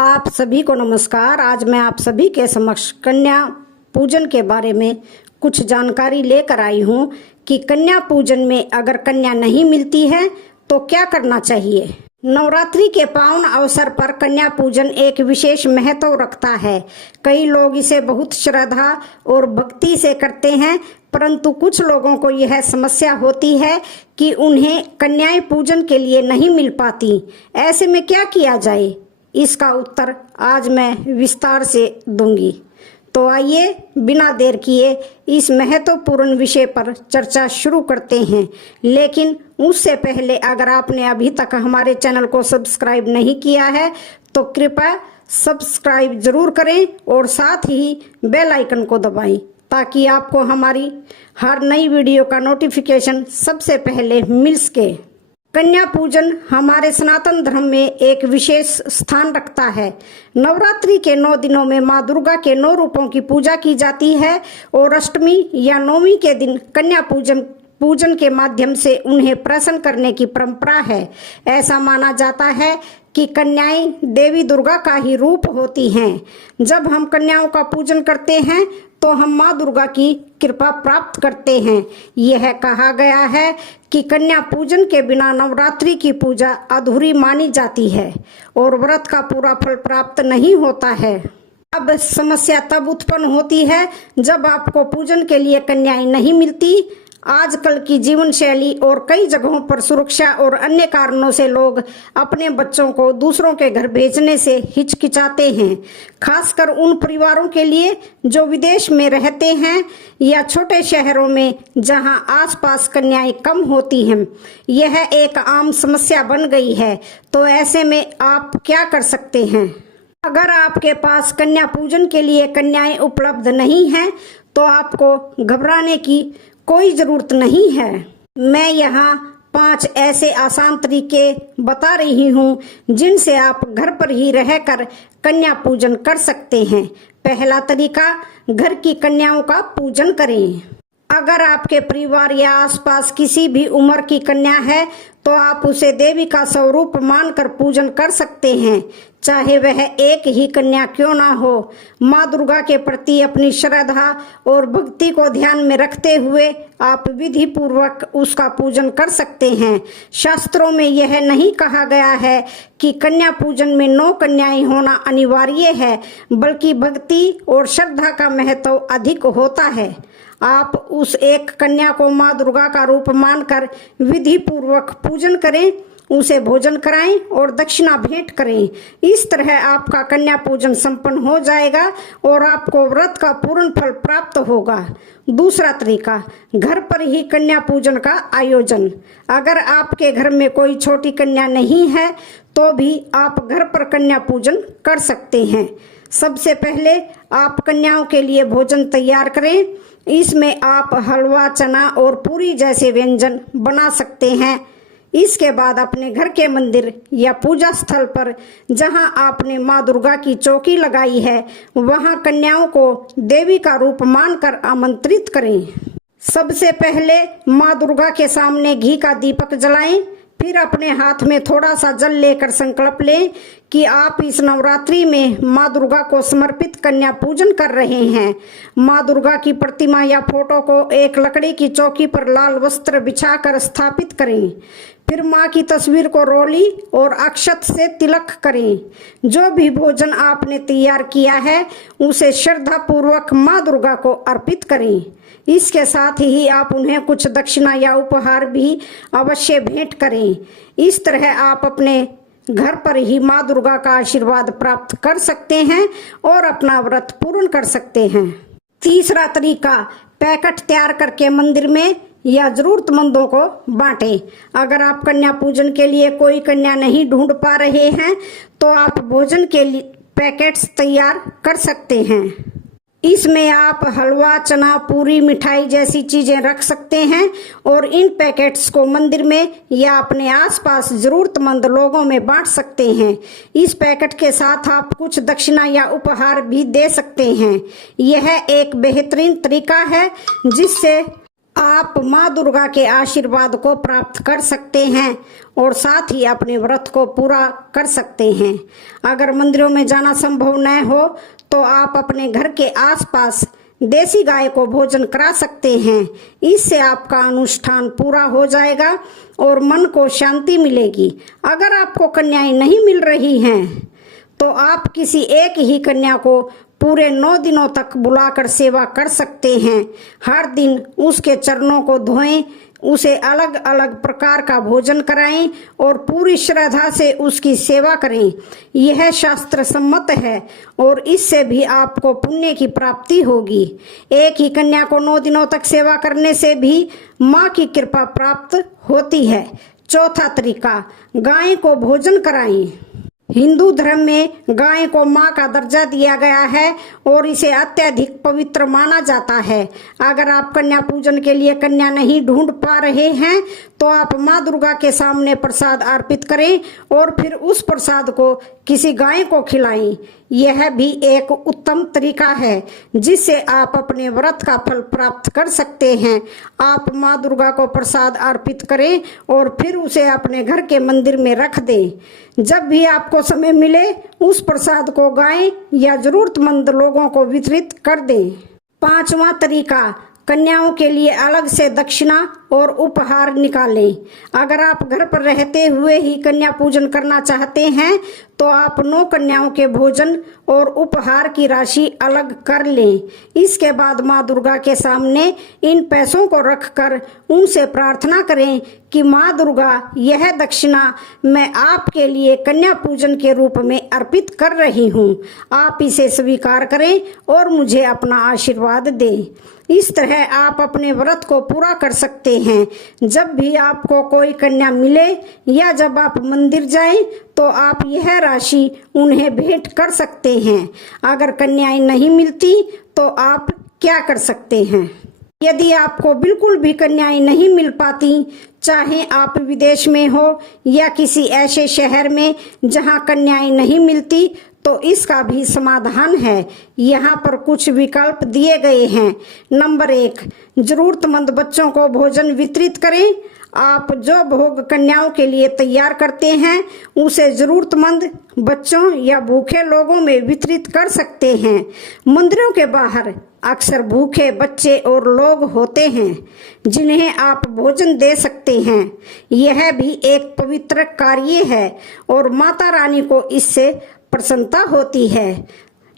आप सभी को नमस्कार। आज मैं आप सभी के समक्ष कन्या पूजन के बारे में कुछ जानकारी लेकर आई हूँ कि कन्या पूजन में अगर कन्या नहीं मिलती है तो क्या करना चाहिए। नवरात्रि के पावन अवसर पर कन्या पूजन एक विशेष महत्व रखता है। कई लोग इसे बहुत श्रद्धा और भक्ति से करते हैं, परंतु कुछ लोगों को यह समस्या होती है कि उन्हें कन्याएं पूजन के लिए नहीं मिल पाती। ऐसे में क्या किया जाए, इसका उत्तर आज मैं विस्तार से दूंगी। तो आइए बिना देर किए इस महत्वपूर्ण विषय पर चर्चा शुरू करते हैं। लेकिन उससे पहले अगर आपने अभी तक हमारे चैनल को सब्सक्राइब नहीं किया है तो कृपया सब्सक्राइब जरूर करें और साथ ही बेल आइकन को दबाएं ताकि आपको हमारी हर नई वीडियो का नोटिफिकेशन सबसे पहले मिल सके। कन्या पूजन हमारे सनातन धर्म में एक विशेष स्थान रखता है। नवरात्रि के 9 दिनों में माँ दुर्गा के 9 रूपों की पूजा की जाती है और अष्टमी या नौमी के दिन कन्या पूजन के माध्यम से उन्हें प्रसन्न करने की परंपरा है। ऐसा माना जाता है कि कन्याएं देवी दुर्गा का ही रूप होती हैं। जब हम कन्याओं का पूजन करते हैं तो हम माँ दुर्गा की कृपा प्राप्त करते हैं। यह कहा गया है कि कन्या पूजन के बिना नवरात्रि की पूजा अधूरी मानी जाती है और व्रत का पूरा फल प्राप्त नहीं होता है। अब समस्या तब उत्पन्न होती है जब आपको पूजन के लिए कन्याएं नहीं मिलती। आजकल की जीवन शैली और कई जगहों पर सुरक्षा और अन्य कारणों से लोग अपने बच्चों को दूसरों के घर भेजने से हिचकिचाते हैं। खासकर उन परिवारों के लिए जो विदेश में रहते हैं या छोटे शहरों में जहां आसपास कन्याएं कम होती हैं। यह एक आम समस्या बन गई है। तो ऐसे में आप क्या कर सकते हैं? अगर आपके पास कन्या पूजन के लिए कन्याएं उपलब्ध नहीं हैं तो आपको घबराने की कोई जरूरत नहीं है। मैं यहाँ 5 ऐसे आसान तरीके बता रही हूँ जिनसे आप घर पर ही रहकर कन्या पूजन कर सकते हैं। पहला तरीका, घर की कन्याओं का पूजन करें। अगर आपके परिवार या आसपास किसी भी उम्र की कन्या है तो आप उसे देवी का स्वरूप मानकर पूजन कर सकते हैं, चाहे वह एक ही कन्या क्यों ना हो। माँ दुर्गा के प्रति अपनी श्रद्धा और भक्ति को ध्यान में रखते हुए आप विधि पूर्वक उसका पूजन कर सकते हैं। शास्त्रों में यह नहीं कहा गया है कि कन्या पूजन में 9 कन्याएं होना अनिवार्य है, बल्कि भक्ति और श्रद्धा का महत्व अधिक होता है। आप उस एक कन्या को माँ दुर्गा का रूप मानकर विधि पूर्वक पूजन करें, उसे भोजन कराएं और दक्षिणा भेंट करें। इस तरह आपका कन्या पूजन संपन्न हो जाएगा और आपको व्रत का पूर्ण फल प्राप्त होगा। दूसरा तरीका, घर पर ही कन्या पूजन का आयोजन। अगर आपके घर में कोई छोटी कन्या नहीं है तो भी आप घर पर कन्या पूजन कर सकते हैं। सबसे पहले आप कन्याओं के लिए भोजन तैयार करें। इसमें आप हलवा, चना और पूरी जैसे व्यंजन बना सकते हैं। इसके बाद अपने घर के मंदिर या पूजा स्थल पर जहां आपने माँ दुर्गा की चौकी लगाई है वहां कन्याओं को देवी का रूप मानकर आमंत्रित करें। सबसे पहले माँ दुर्गा के सामने घी का दीपक जलाएं। फिर अपने हाथ में थोड़ा सा जल लेकर संकल्प लें कि आप इस नवरात्रि में माँ दुर्गा को समर्पित कन्या पूजन कर रहे हैं। माँ दुर्गा की प्रतिमा या फोटो को एक लकड़ी की चौकी पर लाल वस्त्र बिछाकर स्थापित करें। फिर माँ की तस्वीर को रोली और अक्षत से तिलक करें। जो भी भोजन आपने तैयार किया है उसे श्रद्धा पूर्वक माँ दुर्गा को अर्पित करें। इसके साथ ही आप उन्हें कुछ दक्षिणा या उपहार भी अवश्य भेंट करें। इस तरह आप अपने घर पर ही माँ दुर्गा का आशीर्वाद प्राप्त कर सकते हैं और अपना व्रत पूर्ण कर सकते हैं। तीसरा तरीका, पैकेट तैयार करके मंदिर में या जरूरतमंदों को बांटें। अगर आप कन्या पूजन के लिए कोई कन्या नहीं ढूंढ पा रहे हैं तो आप भोजन के लिए पैकेट्स तैयार कर सकते हैं। इसमें आप हलवा, चना, पूरी, मिठाई जैसी चीजें रख सकते हैं और इन पैकेट्स को मंदिर में या अपने आसपास जरूरतमंद लोगों में बांट सकते हैं। इस पैकेट के साथ आप कुछ दक्षिणा या उपहार भी दे सकते हैं। यह एक बेहतरीन तरीका है जिससे आप माँ दुर्गा के आशीर्वाद को प्राप्त कर सकते हैं और साथ ही अपने व्रत को पूरा कर सकते हैं। अगर मंदिरों में जाना संभव न हो तो आप अपने घर के आसपास देसी गाय को भोजन करा सकते हैं। इससे आपका अनुष्ठान पूरा हो जाएगा और मन को शांति मिलेगी। अगर आपको कन्याएं नहीं मिल रही हैं तो आप किसी एक ही कन्या को पूरे 9 दिनों तक बुलाकर सेवा कर सकते हैं। हर दिन उसके चरणों को धोएं, उसे अलग अलग प्रकार का भोजन कराएं और पूरी श्रद्धा से उसकी सेवा करें। यह शास्त्र सम्मत है और इससे भी आपको पुण्य की प्राप्ति होगी। एक ही कन्या को 9 दिनों तक सेवा करने से भी माँ की कृपा प्राप्त होती है। चौथा तरीका, गाय को भोजन कराएं। हिंदू धर्म में गाय को माँ का दर्जा दिया गया है और इसे अत्यधिक पवित्र माना जाता है। अगर आप कन्या पूजन के लिए कन्या नहीं ढूंढ पा रहे हैं तो आप माँ दुर्गा के सामने प्रसाद अर्पित करें और फिर उस प्रसाद को किसी गाय को खिलाएं। यह भी एक उत्तम तरीका है जिससे आप अपने व्रत का फल प्राप्त कर सकते हैं। आप माँ दुर्गा को प्रसाद अर्पित करें और फिर उसे अपने घर के मंदिर में रख दें। जब भी आपको समय मिले उस प्रसाद को गाय या जरूरतमंद लोगों को वितरित कर दें। पांचवा तरीका, कन्याओं के लिए अलग से दक्षिणा और उपहार निकालें। अगर आप घर पर रहते हुए ही कन्या पूजन करना चाहते हैं तो आप 9 कन्याओं के भोजन और उपहार की राशि अलग कर लें। इसके बाद माँ दुर्गा के सामने इन पैसों को रखकर उनसे प्रार्थना करें कि माँ दुर्गा, यह दक्षिणा मैं आपके लिए कन्या पूजन के रूप में अर्पित कर रही हूँ। आप इसे स्वीकार करें और मुझे अपना आशीर्वाद दें। इस तरह आप अपने व्रत को पूरा कर सकते हैं। जब भी आपको कोई कन्या मिले या जब आप मंदिर जाएं तो आप यह राशि उन्हें भेंट कर सकते हैं। अगर कन्याएं नहीं मिलती तो आप क्या कर सकते हैं? यदि आपको बिल्कुल भी कन्याएं नहीं मिल पाती, चाहे आप विदेश में हो या किसी ऐसे शहर में जहां कन्याएं नहीं मिलती, तो इसका भी समाधान है। यहाँ पर कुछ विकल्प दिए गए हैं। नंबर 1, जरूरतमंद बच्चों को भोजन वितरित करें। आप जो भोग कन्याओं के लिए तैयार करते हैं उसे जरूरतमंद बच्चों या भूखे लोगों में वितरित कर सकते हैं। मंदिरों के बाहर अक्सर भूखे बच्चे और लोग होते हैं जिन्हें आप भोजन दे सकते हैं। यह भी एक पवित्र कार्य है और माता रानी को इससे प्रसन्नता होती है।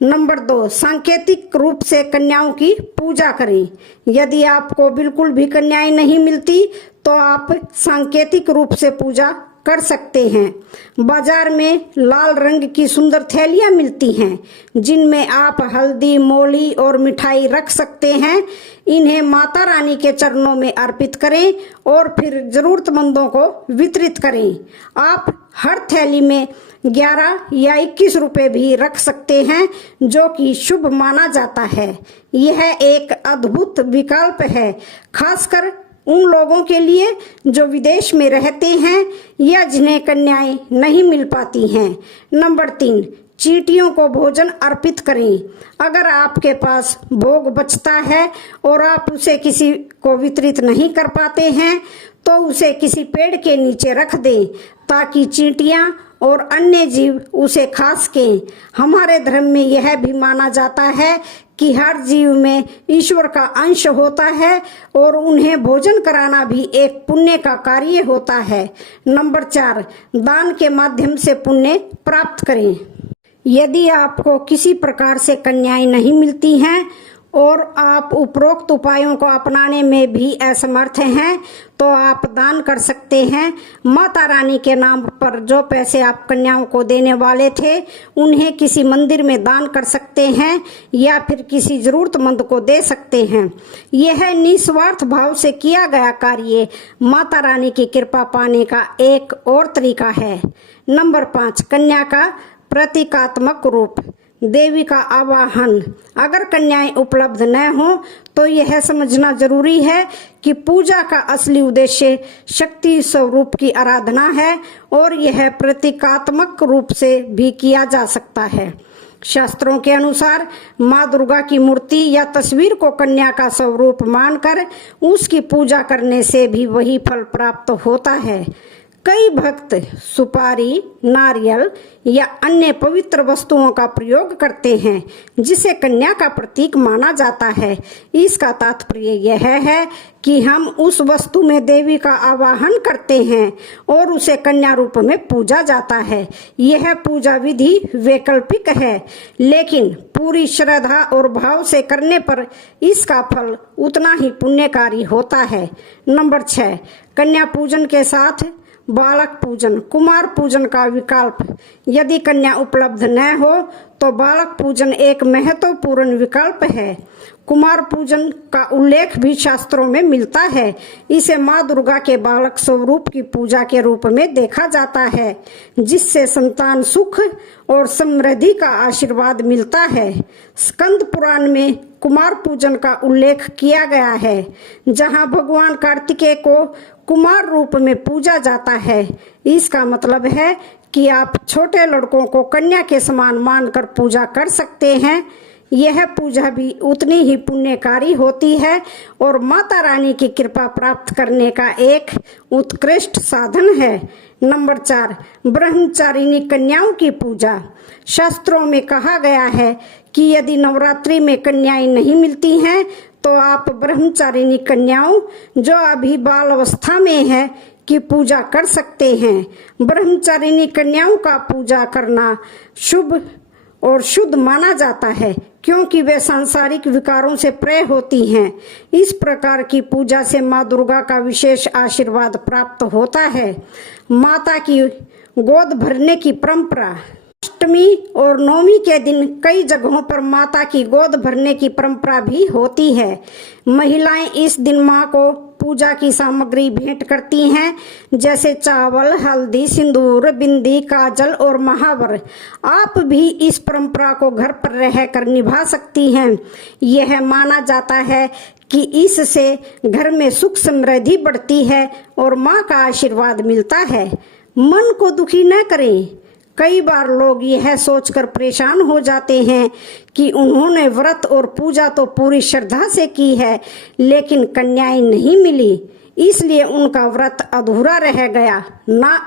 नंबर 2, सांकेतिक रूप से कन्याओं की पूजा करें। यदि आपको बिल्कुल भी कन्याएं नहीं मिलती तो आप सांकेतिक रूप से पूजा कर सकते हैं। बाजार में लाल रंग की सुंदर थैलियां मिलती हैं जिनमें आप हल्दी, मोली और मिठाई रख सकते हैं। इन्हें माता रानी के चरणों में अर्पित करें और फिर जरूरतमंदों को वितरित करें। आप हर थैली में 11 या 21 रुपए भी रख सकते हैं जो कि शुभ माना जाता है। यह एक अद्भुत विकल्प है, खासकर उन लोगों के लिए जो विदेश में रहते हैं या जिन्हें कन्याएं नहीं मिल पाती हैं। नंबर 3, चींटियों को भोजन अर्पित करें। अगर आपके पास भोग बचता है और आप उसे किसी को वितरित नहीं कर पाते हैं तो उसे किसी पेड़ के नीचे रख दें ताकि चींटियां और अन्य जीव उसे खा सकें। हमारे धर्म में यह भी माना जाता है कि हर जीव में ईश्वर का अंश होता है और उन्हें भोजन कराना भी एक पुण्य का कार्य होता है। नंबर 4, दान के माध्यम से पुण्य प्राप्त करें। यदि आपको किसी प्रकार से कन्याएं नहीं मिलती हैं और आप उपरोक्त उपायों को अपनाने में भी असमर्थ हैं तो आप दान कर सकते हैं। माता रानी के नाम पर जो पैसे आप कन्याओं को देने वाले थे उन्हें किसी मंदिर में दान कर सकते हैं या फिर किसी जरूरतमंद को दे सकते हैं। यह निस्वार्थ भाव से किया गया कार्य माता रानी की कृपा पाने का एक और तरीका है। नंबर 5, कन्या का प्रतीकात्मक रूप, देवी का आवाहन। अगर कन्याएं उपलब्ध न हो तो यह समझना जरूरी है कि पूजा का असली उद्देश्य शक्ति स्वरूप की आराधना है और यह प्रतीकात्मक रूप से भी किया जा सकता है। शास्त्रों के अनुसार माँ दुर्गा की मूर्ति या तस्वीर को कन्या का स्वरूप मानकर उसकी पूजा करने से भी वही फल प्राप्त होता है। कई भक्त सुपारी, नारियल या अन्य पवित्र वस्तुओं का प्रयोग करते हैं जिसे कन्या का प्रतीक माना जाता है। इसका तात्पर्य यह है कि हम उस वस्तु में देवी का आवाहन करते हैं और उसे कन्या रूप में पूजा जाता है। यह पूजा विधि वैकल्पिक है, लेकिन पूरी श्रद्धा और भाव से करने पर इसका फल उतना ही पुण्यकारी होता है। नंबर 6, कन्या पूजन के साथ बालक पूजन, कुमार पूजन का विकल्प। यदि कन्या उपलब्ध न हो तो बालक पूजन एक महत्वपूर्ण विकल्प है। कुमार पूजन का उल्लेख भी शास्त्रों में मिलता है। इसे माँ दुर्गा के बालक स्वरूप की पूजा के रूप में देखा जाता है, जिससे संतान सुख और समृद्धि का आशीर्वाद मिलता है। स्कंद पुराण में कुमार पूजन का उल्लेख किया गया है, जहाँ भगवान कार्तिकेय को कुमार रूप में पूजा जाता है। इसका मतलब है कि आप छोटे लड़कों को कन्या के समान मानकर पूजा कर सकते हैं। यह पूजा भी उतनी ही पुण्यकारी होती है और माता रानी की कृपा प्राप्त करने का एक उत्कृष्ट साधन है। नंबर 4, ब्रह्मचारिणी कन्याओं की पूजा। शास्त्रों में कहा गया है कि यदि नवरात्रि में कन्याएं नहीं मिलती हैं तो आप ब्रह्मचारिणी कन्याओं, जो अभी बाल अवस्था में है, की पूजा कर सकते हैं। ब्रह्मचारिणी कन्याओं का पूजा करना शुभ और शुद्ध माना जाता है, क्योंकि वे सांसारिक विकारों से प्रेय होती हैं। इस प्रकार की पूजा से माँ दुर्गा का विशेष आशीर्वाद प्राप्त होता है। माता की गोद भरने की परंपरा। अष्टमी और नवमी के दिन कई जगहों पर माता की गोद भरने की परंपरा भी होती है। महिलाएं इस दिन माँ को पूजा की सामग्री भेंट करती हैं, जैसे चावल, हल्दी, सिंदूर, बिंदी, काजल और महावर। आप भी इस परंपरा को घर पर रहकर निभा सकती हैं। यह माना जाता है कि इससे घर में सुख समृद्धि बढ़ती है और माँ का आशीर्वाद मिलता है। मन को दुखी न करें। कई बार लोग यह सोचकर परेशान हो जाते हैं कि उन्होंने व्रत और पूजा तो पूरी श्रद्धा से की है, लेकिन कन्याएं नहीं मिली, इसलिए उनका व्रत अधूरा रह गया। ना,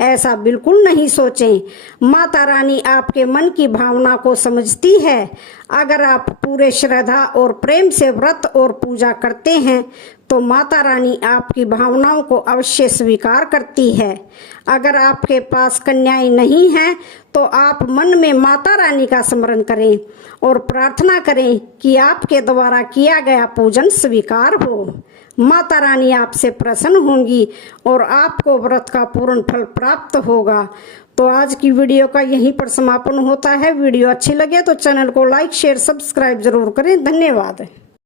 ऐसा बिल्कुल नहीं सोचें। माता रानी आपके मन की भावना को समझती है। अगर आप पूरे श्रद्धा और प्रेम से व्रत और पूजा करते हैं तो माता रानी आपकी भावनाओं को अवश्य स्वीकार करती है। अगर आपके पास कन्याएं नहीं हैं तो आप मन में माता रानी का स्मरण करें और प्रार्थना करें कि आपके द्वारा किया गया पूजन स्वीकार हो। माता रानी आपसे प्रसन्न होंगी और आपको व्रत का पूर्ण फल प्राप्त होगा। तो आज की वीडियो का यहीं पर समापन होता है। वीडियो अच्छी लगे तो चैनल को लाइक, शेयर, सब्सक्राइब जरूर करें। धन्यवाद।